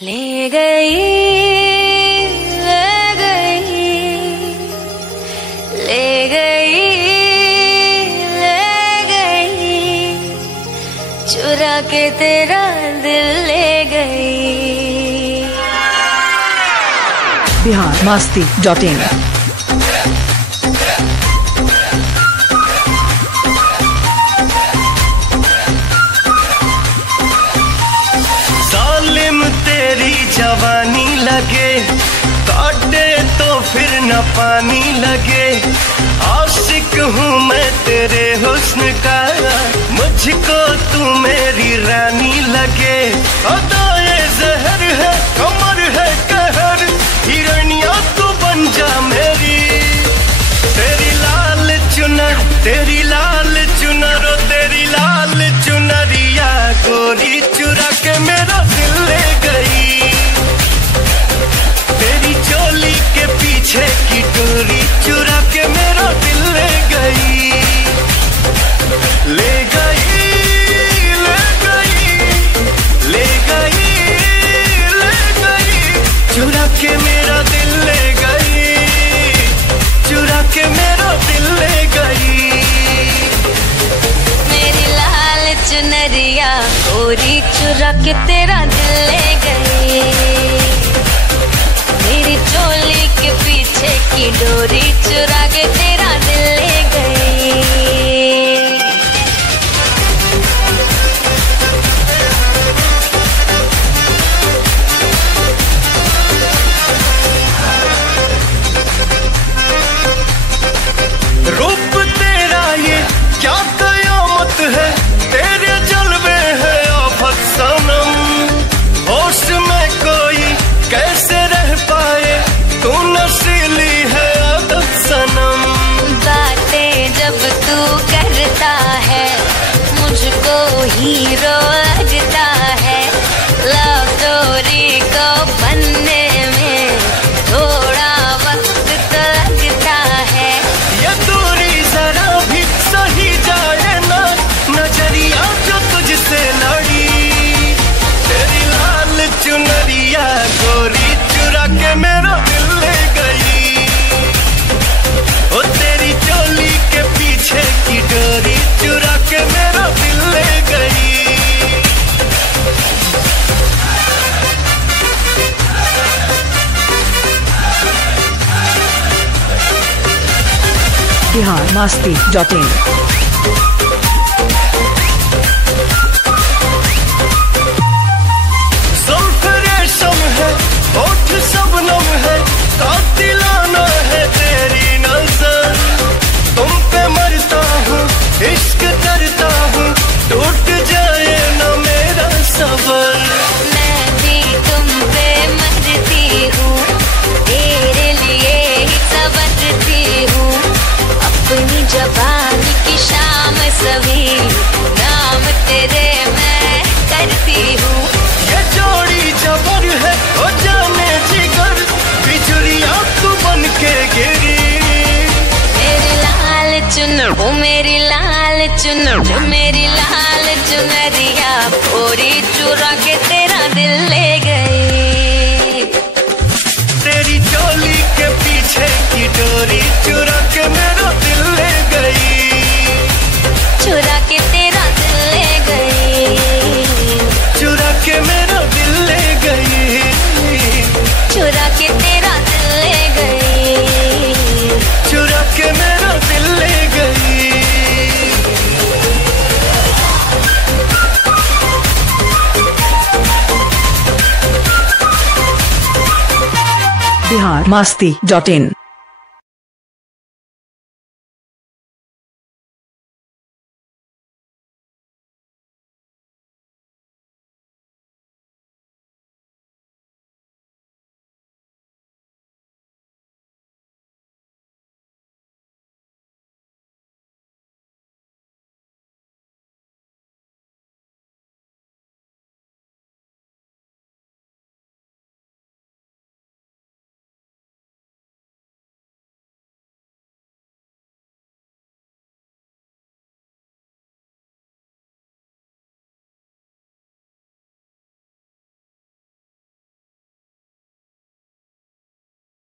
ले गई, ले गई, ले गई, ले गई, चुरा के तेरा दिल ले गई। biharmasti.in जवानी लगे काटे तो फिर न पानी लगे। आशिक हूँ मैं तेरे हुस्न का, मुझको तू मेरी रानी लगे। अदाए जहर है कमर है कहर, हिरनिया तू बन जा मेरी। तेरी लाल चुनर, तेरी लाल चुनर, तेरी लाल चुनरिया गोरी चुरा के मेरा दिल ले गई। तेरी चोली के पीछे की डोरी चुरा के मेरा दिल ले गई। ले गई, ले गई, ले गई, ले गई, चुरा के मेरा दिल ले गई। चुरा के मेरा दिल ले गई। मेरी लाल चुनरिया गोरी चुरा के तेरा दिल ले गई। मेरी चोली के पीछे की डोरी चुरा के तेरा दिल ले गई। रूप तेरा ये क्या कयामत है, तेरे जलवे है आफत सनम। होश में कोई कैसे रह पाए, तू नशीली है आदत सनम। बातें जब तू करता है मुझको हीरो लगता है। लव स्टोरी को बनने में थोड़ा वक्त तो लगता है। ये दूरी जरा भी सही जाए ना, नजरिया जो तुझसे लड़ी। तेरी लाल चुनरिया गोरी चुरा के मेरा दिल ले गई। ओ तेरी चोली के पीछे की डोरी चुरा के मेरा दिल ले गई। biharmasti.in होठ सबनम है, कातिलाना है तेरी नजर। तुम पे मरता हूँ, इश्क करता हूँ, टूट जाए न मेरा सबर। मैं भी तुम पे मरती हूँ, तेरे लिए ही संवरती हूँ। अपनी जबानी की शाम सभी नाम तेरे मैं करती हूँ। ये जोड़ी जबर है ओ जाने जिगर, बिजुलिया तू बन के गिरी। मेरी लाल चुनर, ओ मेरी लाल चुनर, जो मेरी लाल चुनरिया पूरी चुरा के तेरा दिल ले गई। तेरी चोली के पीछे की डोरी चुरा के मेरा दिल ले गई। चुरा के तेरा दिल ले गई। चुरा के मेरा दिल ले गई। चुरा के तेरा दिल ले गई। चुरा के मेरा दिल ले गई। biharmasti.in